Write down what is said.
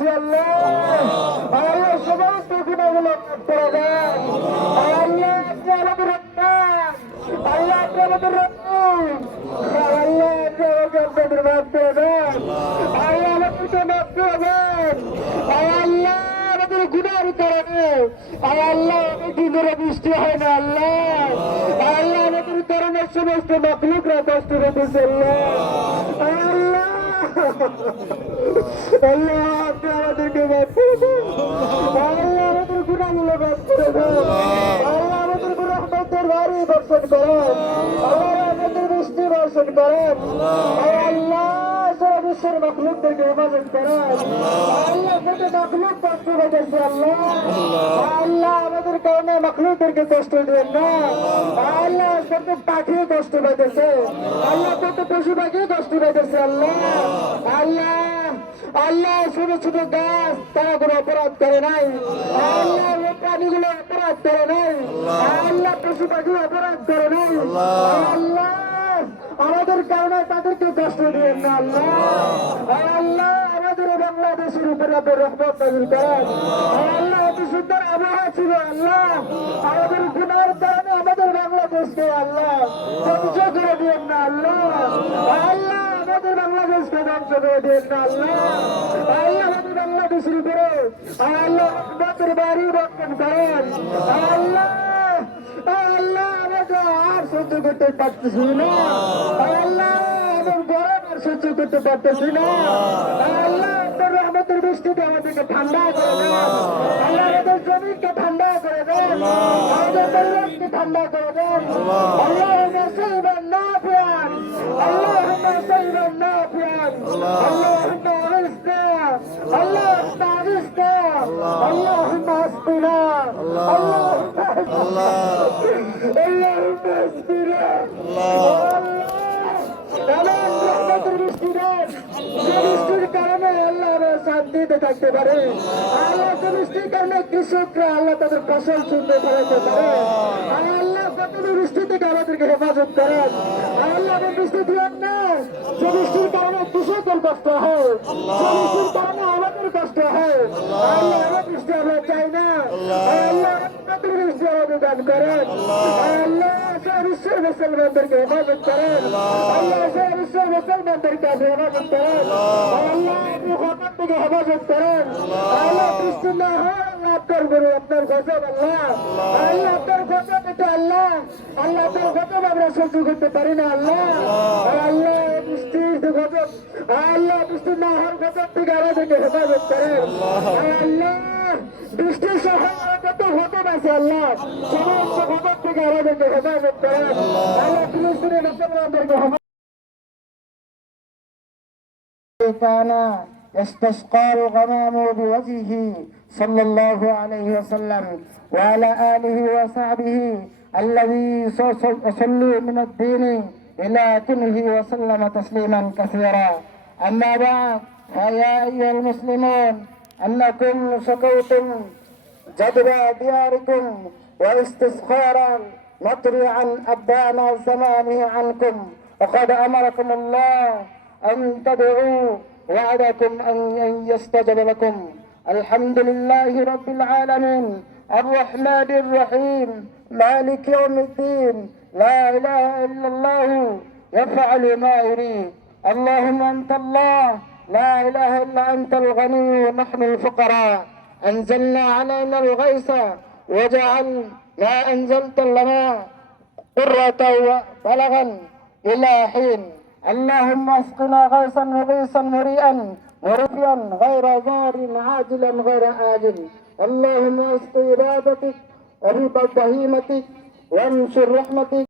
করতেছি আল্লাহ, আল্লাহ সমস্ত গুণাগুলো মাফ করে দেন। আল্লাহ আপনি আমাদের রহমান, আল্লাহ আপনি আমাদের রহিম, আল্লাহ আপনি আমাদের মাফ করে দেন। আল্লাহ আমাদেরকে মাফ করে দেন। আল্লাহ আমাদের গুনার কারণে আল্লাহ অনেকদিন ধরে বৃষ্টি হয় না আল্লাহ, আল্লাহ আমাদের কারণে সমস্ত মাখলুকরা কষ্ট পেতেছে আল্লাহ, আল্লাহ আপনি আমাদেরকে মাফ করে দেন। আল্লাহ আমাদের গুনাহগুলো মাফ করে দেন। আল্লাহ আমাদের রহমতের বাড়ি বর্ষণ করেন। আল্লাহ আমাদের বৃষ্টি বর্ষণ করেন। আল্লাহ সারা বিশ্বের মাখলুকদেরকে হেফাজত করেন। আল্লাহ কত মাখলুক কষ্ট পেতেছে আল্লাহ, আল্লাহ আমাদের কারণে মাখলুকদেরকে কষ্ট দেন না। আল্লাহ কত পাখি কষ্ট পেতেছে, আল্লাহ কত পশু পাখি কষ্ট পেতেছে আল্লাহ, আল্লাহ আল্লাহ ছোট ছোট গাছ তারা কোনো অপরাধ করে নাই, আল্লাহ ওই প্রাণীগুলো অপরাধ করে নাই, আল্লাহ পশু পাখি অপরাধ করে নাই, আল্লাহ আমাদের কারণে তাদেরকে কষ্ট দিয়েন না আল্লাহ, আল্লাহ আমাদের বাংলাদেশের উপরে আপনার রহমত নাযিল করেন। আল্লাহ এত সুন্দর আবহাওয়া ছিল আল্লাহ, আমাদের গুনার কারণে আমাদের বাংলাদেশকে আল্লাহ ধ্বংস করে দিয়েন না আল্লাহ, আল্লাহ আমাদের বাংলাদেশকে ধ্বংস করে দিয়েন না আল্লাহ, আল্লাহ আমাদের বাংলাদেশের উপরে আল্লাহ রহমতের বাড়ি বর্ষণ করেন। আল্লাহ আল্লাহ আমাকে আর সহ্য করতে পারতেছি না, আল্লাহ আমার গরম আর সহ্য করতে পারতেছি না, আল্লাহ আপনার রহমতের বৃষ্টিতে আমাদেরকে ঠান্ডা করে দেন, আল্লাহ আমাদের জমিকে ঠান্ডা করে দেন, আমাদের পরিবেশকে ঠান্ডা করে দেন। আল্লাহ সাইবান নাফিয়ান, আল্লাহ সাইবান নাফিয়ান, আল্লাহ আরিসনা, আল্লাহ আরিসনা, আল্লাহ আসবিনা, আল্লাহ শান্তিতে থাকতে পারে, আল্লাহ বৃষ্টির কারণে কৃষকরা আল্লাহ তাদের ফসল সুন্দর ফলাতে পারে, আল্লাহ কত বৃষ্টি থেকে আমাদেরকে হেফাজত করেন। আল্লাহ বৃষ্টি দিবেন না, যে বৃষ্টির কারণে কৃষকের কষ্ট হয়, যে বৃষ্টির কারণে আমাদের কষ্ট হয়, আল্লাহ আমার বৃষ্টি আমরা চাই না, আল্লাহ আমাদের বৃষ্টি আমাদের দান করেন। আল্লাহ সারা বিশ্বের মুসলমানদেরকে হেফাজত করেন, আল্লাহ সারা বিশ্বের মুসলমানদেরকে হেফাজত করেন, আল্লাহ আপনি হঠাৎ থেকে হেফাজত করেন। আল্লাহ বৃষ্টি না হয় আল্লাহ আপনার গুরু আপনার গজব, আল্লাহ আল্লাহ আপনার গজব এটা আল্লাহ, আল্লাহ আপনার গজব আমরা সহ্য করতে পারি না আল্লাহ, আল্লাহ বৃষ্টির গজব, আল্লাহ বৃষ্টি না হওয়ার গজব থেকে আমাদেরকে হেফাজত করেন। আল্লাহ বৃষ্টির সহ যত গজব আছে আল্লাহ সমস্ত গজব থেকে আমাদেরকে হেফাজত করেন। আল্লাহ ফিলিস্তিনের মুসলমানদেরকে كان يستسقى الغمام بوجهه صلى الله عليه وسلم وعلى آله وصحبه الذي صلوا من الدين إلى كنه وسلم تسليما كثيرا. أما بعد فيا أيها المسلمون أنكم شكوتم جدب دياركم واستسخارا مطرعا أبدان الزمان عنكم، وقد أمركم الله أن تدعوا وعدكم أن يستجب لكم. الحمد لله رب العالمين الرحمن الرحيم مالك يوم الدين، لا إله إلا الله يفعل ما يريد. اللهم أنت الله لا إله إلا أنت الغني ونحن الفقراء، أنزلنا علينا الغيث وجعل ما أنزلت لنا قرة بلغا إلى حين. اللهم اسقنا غيثا مغيثا مريئا مرفيا غير ضار عاجلا غير آجل. اللهم اسق عبادتك ورب بهيمتك وانشر رحمتك